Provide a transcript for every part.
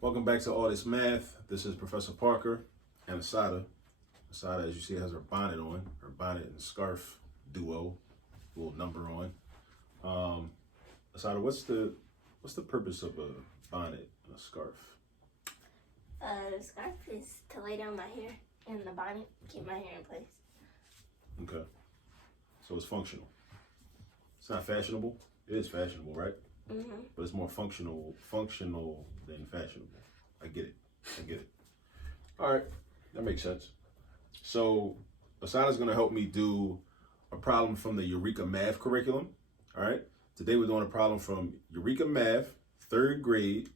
Welcome back to All This Math. This is Professor Parker and Asada. Asada, as you see, has her bonnet on, her bonnet and scarf duo, little number on. Asada, what's the purpose of a bonnet and a scarf? The scarf is to lay down my hair, and the bonnet keep my hair in place. Okay, so it's functional. It's not fashionable. It is fashionable, right? Mm-hmm. But it's more functional than fashionable. I get it. All right, that makes sense. So Asada's gonna help me do a problem from the Eureka math curriculum. All right, today we're doing a problem from Eureka math, 3rd grade,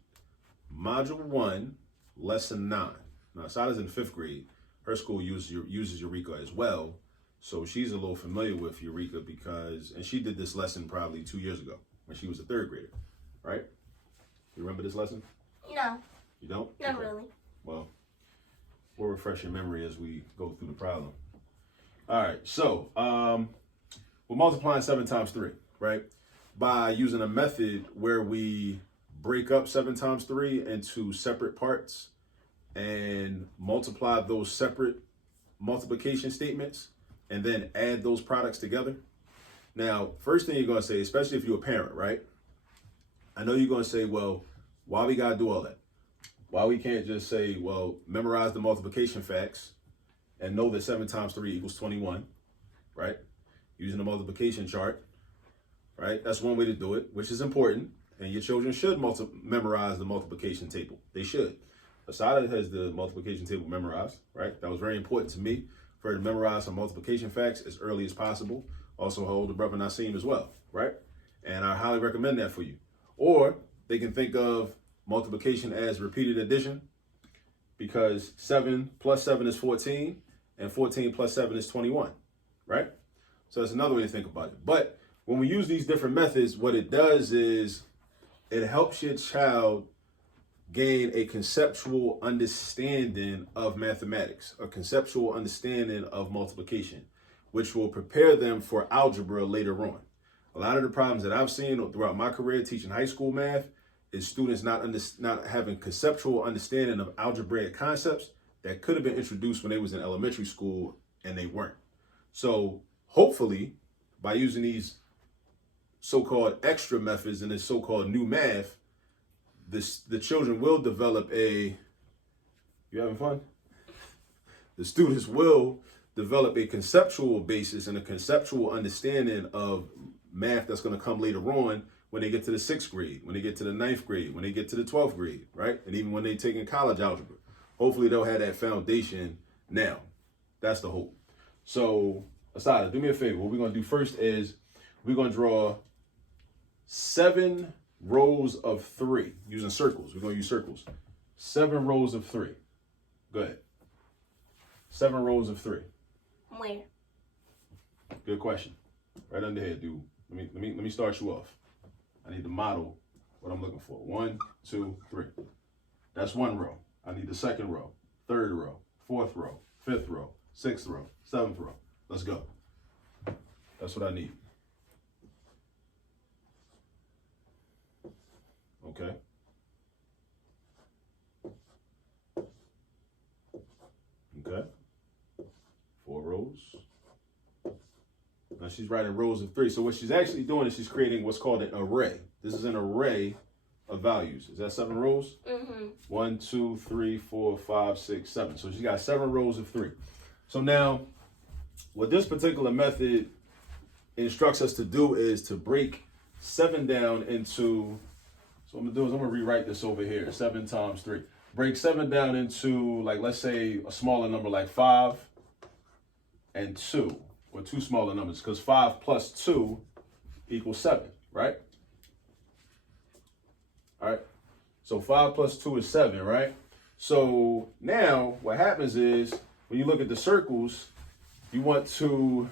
module 1, lesson 9. Now Asada's in 5th grade. Her school uses Eureka as well. So she's a little familiar with Eureka and she did this lesson probably 2 years ago when she was a 3rd grader, right? You remember this lesson? No. You don't? Not Okay. really. Well, we'll refresh your memory as we go through the problem. All right, so we're multiplying 7 times 3, right? By using a method where we break up 7 times 3 into separate parts and multiply those separate multiplication statements and then add those products together. Now, first thing you're going to say, especially if you're a parent, right? I know you're going to say, well, why we got to do all that? Why we can't just say, well, memorize the multiplication facts and know that 7 times 3 equals 21, right? Using the multiplication chart, right? That's one way to do it, which is important. And your children should memorize the multiplication table. They should. Asada has the multiplication table memorized, right? That was very important to me for her to memorize some multiplication facts as early as possible. Also her older brother Nasim as well, right? And I highly recommend that for you. Or they can think of multiplication as repeated addition, because 7 plus 7 is 14 and 14 plus 7 is 21, right? So that's another way to think about it. But when we use these different methods, what it does is it helps your child gain a conceptual understanding of mathematics, a conceptual understanding of multiplication, which will prepare them for algebra later on. A lot of the problems that I've seen throughout my career teaching high school math is students not having conceptual understanding of algebraic concepts that could have been introduced when they was in elementary school and they weren't. So hopefully by using these so-called extra methods and this so-called new math, the children will develop you having fun? The students will develop a conceptual basis and a conceptual understanding of math that's going to come later on when they get to the 6th grade, when they get to the 9th grade, when they get to the 12th grade, right? And even when they take in college algebra. Hopefully they'll have that foundation now. That's the hope. So, Asada, do me a favor. What we're going to do first is we're going to draw 7 rows of 3 using circles. We're going to use circles. 7 rows of 3. Go ahead. 7 rows of 3. Where? Good question. Right under here, dude. Let me start you off. I need to model what I'm looking for. 1, 2, 3. That's 1 row. I need the 2nd row, 3rd row, 4th row, 5th row, 6th row, 7th row. Let's go. That's what I need. Okay. Okay. 4 rows. Now she's writing rows of 3. So what she's actually doing is she's creating what's called an array. This is an array of values. Is that 7 rows? Mm-hmm. 1, 2, 3, 4, 5, 6, 7. So she's got 7 rows of 3. So now what this particular method instructs us to do is to break 7 down into, so what I'm going to do is I'm going to rewrite this over here, 7 times 3. Break 7 down into, like, let's say a smaller number like 5 and 2, or 2 smaller numbers, because 5 plus 2 equals 7, right? All right, so 5 plus 2 is 7, right? So now what happens is when you look at the circles, you want to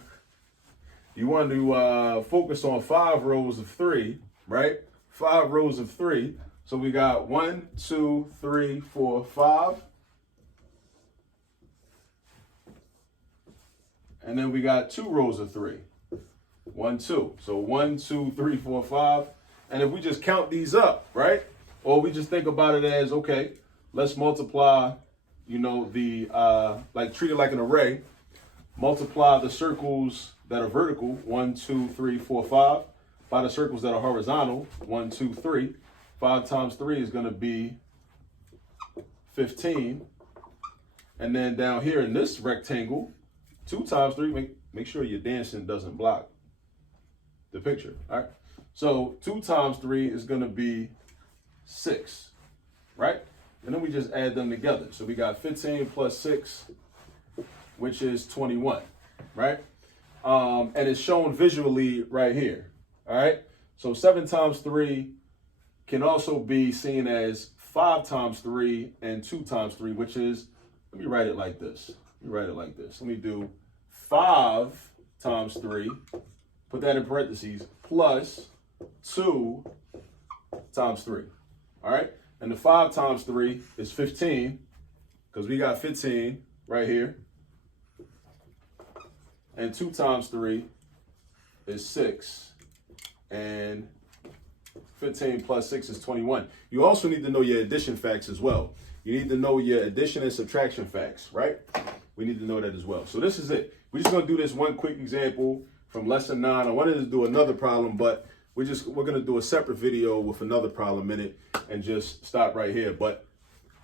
focus on 5 rows of 3, right? 5 rows of 3. So we got 1, 2, 3, 4, 5. And then we got 2 rows of 3. 1, 2. So 1, 2, 3, 4, 5. And if we just count these up, right? Or we just think about it as, okay, let's multiply, you know, like treat it like an array. Multiply the circles that are vertical, 1, 2, 3, 4, 5, by the circles that are horizontal, 1, 2, 3. 5 times 3 is going to be 15. And then down here in this rectangle, 2 times 3, make sure your dancing doesn't block the picture. All right. So 2 times 3 is going to be 6, right? And then we just add them together. So we got 15 plus 6, which is 21, right? And it's shown visually right here, all right? So 7 times 3 can also be seen as 5 times 3 and 2 times 3, which is, let me write it like this. Let me do 5 times 3, put that in parentheses, plus 2 times 3, all right? And the 5 times 3 is 15, because we got 15 right here. And 2 times 3 is 6. And 15 plus 6 is 21. You also need to know your addition facts as well. You need to know your addition and subtraction facts, right? We need to know that as well. So this is it. We're just going to do this one quick example from lesson 9. I wanted to do another problem, but we're going to do a separate video with another problem in it and just stop right here. But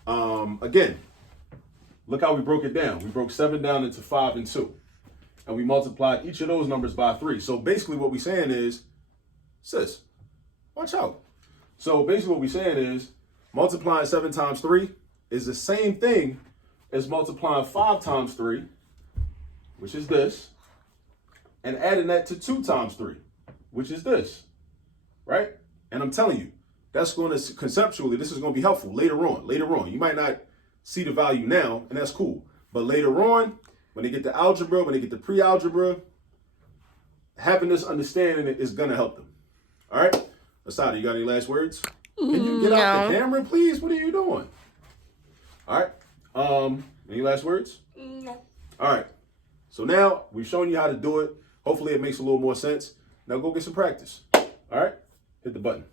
again, look how we broke it down. We broke 7 down into 5 and 2. And we multiplied each of those numbers by 3. So basically what we're saying is, sis, watch out. So basically what we're saying is multiplying 7 times 3 is the same thing as multiplying 5 times 3, which is this, and adding that to 2 times 3, which is this, right? And I'm telling you, that's going to, conceptually, this is going to be helpful later on. Later on, you might not see the value now, and that's cool. But later on, when they get to algebra, when they get to pre-algebra, having this understanding is going to help them. All right? Asada, you got any last words? Can you get out the camera, please? What are you doing? All right. Any last words? No. All right. So now we've shown you how to do it. Hopefully it makes a little more sense. Now go get some practice. All right? Hit the button.